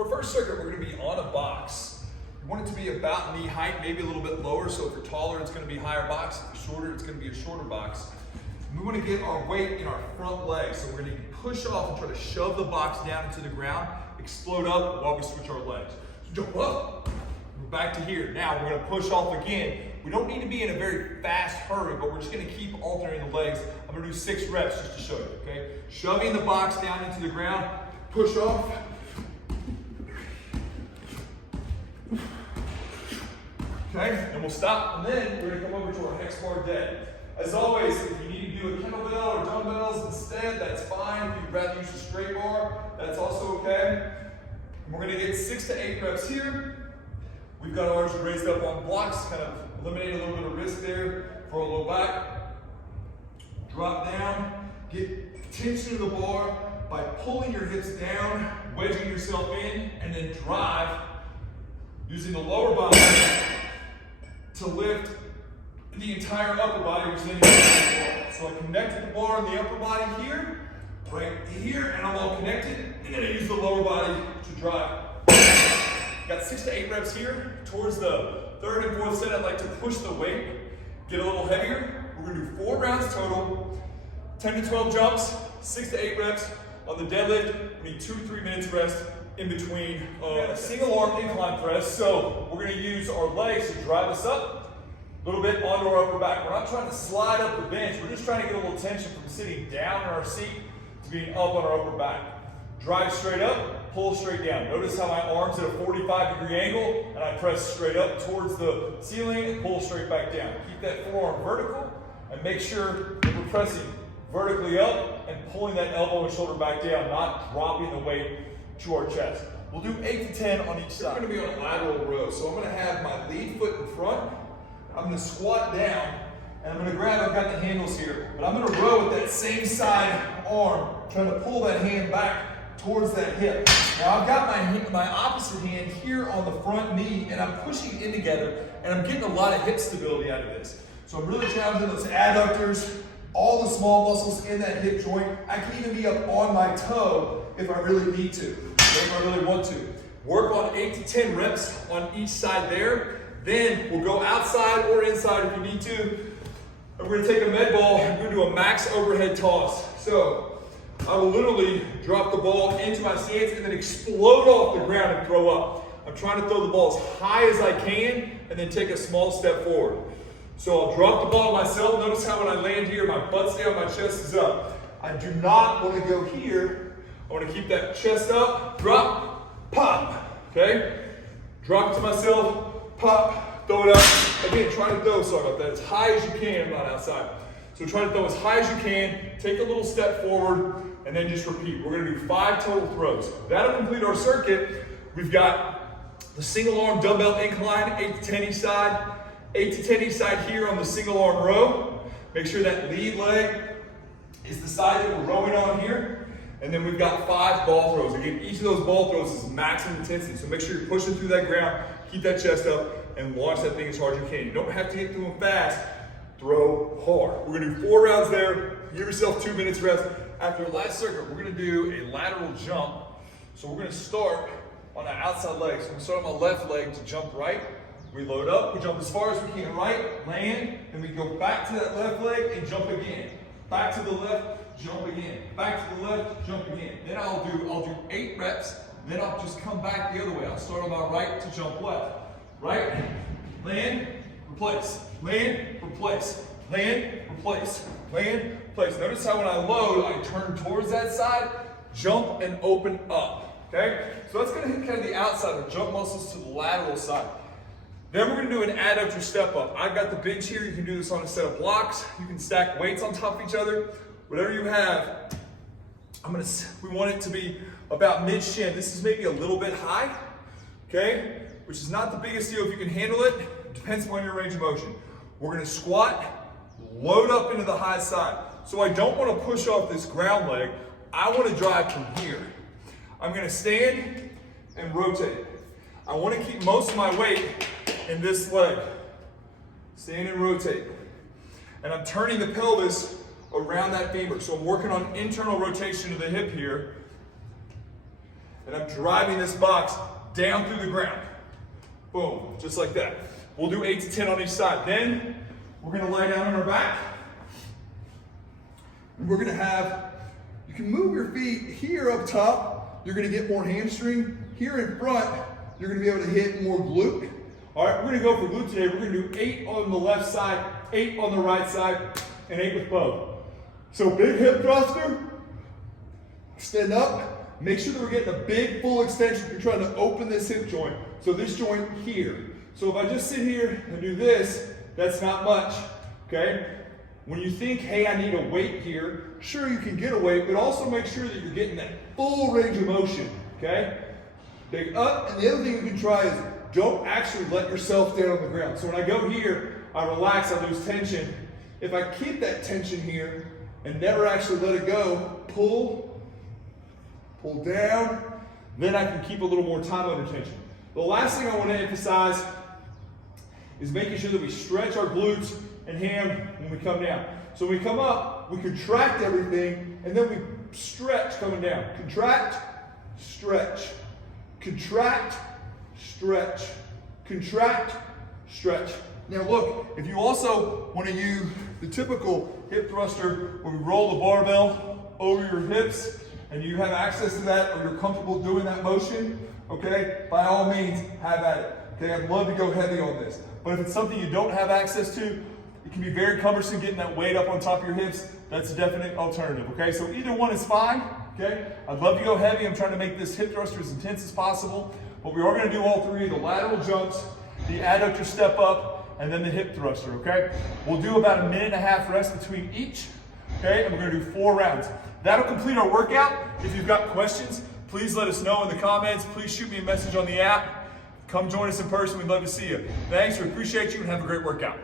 For our first circuit, we're going to be on a box. We want it to be about knee height, maybe a little bit lower. So if you're taller, it's going to be a higher box. If you're shorter, it's going to be a shorter box. We want to get our weight in our front legs. So we're going to push off and try to shove the box down into the ground, explode up while we switch our legs. So jump up, we're back to here. Now we're going to push off again. We don't need to be in a very fast hurry, but we're just going to keep alternating the legs. I'm going to do 6 reps just to show you, okay? Shoving the box down into the ground, push off. Okay, and we'll stop, and then we're going to come over to our hex bar dead. As always, if you need to do a kettlebell or dumbbells instead, that's fine. If you'd rather use a straight bar, that's also okay. And we're going to get 6 to 8 reps here. We've got ours raised up on blocks, kind of eliminate a little bit of risk there for a low back. Drop down, get tension in the bar by pulling your hips down, wedging yourself in, and then drive using the lower body to lift the entire upper body, which then you the bar. So I connected the bar in the upper body here, right here, and I'm all connected, and then I use the lower body to drive. Got 6 to 8 reps here. Towards the 3rd and 4th set, I'd like to push the weight, get a little heavier. We're gonna do 4 rounds total, 10 to 12 jumps, 6 to 8 reps. On the deadlift, we need 2 to 3 minutes rest in between a single arm incline press. So we're gonna use our legs to drive us up a little bit onto our upper back. We're not trying to slide up the bench. We're just trying to get a little tension from sitting down in our seat to being up on our upper back. Drive straight up, pull straight down. Notice how my arm's at a 45-degree angle, and I press straight up towards the ceiling and pull straight back down. Keep that forearm vertical, and make sure that we're pressing vertically up and pulling that elbow and shoulder back down, not dropping the weight to our chest. We'll do 8 to 10 on each side. We're gonna be on a lateral row. So I'm gonna have my lead foot in front. I'm gonna squat down, and I'm gonna grab, I've got the handles here, but I'm gonna row with that same side arm, trying to pull that hand back towards that hip. Now I've got my opposite hand here on the front knee, and I'm pushing in together, and I'm getting a lot of hip stability out of this. So I'm really challenging those adductors, all the small muscles in that hip joint. I can even be up on my toe if I really need to, if I really want to. Work on 8 to 10 reps on each side there. Then we'll go outside or inside if you need to. And we're gonna take a med ball and we're gonna do a max overhead toss. So I will literally drop the ball into my stance and then explode off the ground and throw up. I'm trying to throw the ball as high as I can and then take a small step forward. So I'll drop the ball myself. Notice how when I land here, my butt's down, my chest is up. I do not want to go here. I want to keep that chest up, drop, pop, okay? Drop it to myself, pop, throw it up. Again, try to throw, sorry about that, as high as you can. I'm not outside. So try to throw as high as you can, take a little step forward, and then just repeat. We're gonna do 5 total throws. That'll complete our circuit. We've got the single arm dumbbell incline, 8 to 10 each side, 8 to 10 each side here on the single arm row. Make sure that lead leg is the side that we're rowing on here. And then we've got 5 ball throws. Again, each of those ball throws is maximum intensity. So make sure you're pushing through that ground, keep that chest up, and launch that thing as hard as you can. You don't have to get through them fast, throw hard. We're gonna do 4 rounds there. Give yourself 2 minutes rest. After our last circuit, we're gonna do a lateral jump. So we're gonna start on the outside leg. So I'm gonna start on my left leg to jump right. We load up, we jump as far as we can right, land, and we go back to that left leg and jump again. Back to the left, jump again. Back to the left, jump again. Then I'll do 8 reps, then I'll just come back the other way. I'll start on my right to jump left. Right, land, replace, land, replace, land, replace, land, replace. Notice how when I load, I turn towards that side, jump and open up, okay? So that's gonna hit kind of the outside, or jump muscles to the lateral side. Then we're gonna do an adductor step up. I've got the bench here. You can do this on a set of blocks. You can stack weights on top of each other. Whatever you have, we want it to be about mid-shin. This is maybe a little bit high, okay? Which is not the biggest deal if you can handle it. It depends on your range of motion. We're gonna squat, load up into the high side. So I don't wanna push off this ground leg. I wanna drive from here. I'm gonna stand and rotate. I wanna keep most of my weight in this leg. Stand and rotate. And I'm turning the pelvis around that femur. So I'm working on internal rotation of the hip here. and I'm driving this box down through the ground. Boom, just like that. We'll do 8 to 10 on each side. Then we're gonna lie down on our back. And we're gonna have, you can move your feet here up top, you're gonna get more hamstring. Here in front, you're gonna be able to hit more glute. All right, we're gonna go for glute today. We're gonna do 8 on the left side, 8 on the right side, and 8 with both. So big hip thruster, stand up, make sure that we're getting a big full extension. You're trying to open this hip joint. So this joint here. So if I just sit here and do this, that's not much, okay? When you think, hey, I need a weight here, sure you can get a weight, but also make sure that you're getting that full range of motion, okay? Big up, and the other thing you can try is don't actually let yourself down on the ground. So when I go here, I relax, I lose tension. If I keep that tension here and never actually let it go, pull down, then I can keep a little more time under tension. The last thing I want to emphasize is making sure that we stretch our glutes and ham when we come down. So when we come up, we contract everything, and then we stretch coming down. Contract, stretch. Contract, stretch. Contract, stretch. Now look, if you also want to use the typical hip thruster where we roll the barbell over your hips and you have access to that or you're comfortable doing that motion, okay, by all means, have at it. Okay, I'd love to go heavy on this. But if it's something you don't have access to, it can be very cumbersome getting that weight up on top of your hips. That's a definite alternative, okay? So either one is fine, okay? I'd love to go heavy. I'm trying to make this hip thruster as intense as possible. But we are gonna do all three, the lateral jumps, the adductor step up, and then the hip thruster, okay? We'll do about 1.5 minutes rest between each, okay? And we're gonna do 4 rounds. That'll complete our workout. If you've got questions, please let us know in the comments. Please shoot me a message on the app. Come join us in person. We'd love to see you. Thanks. We appreciate you and have a great workout.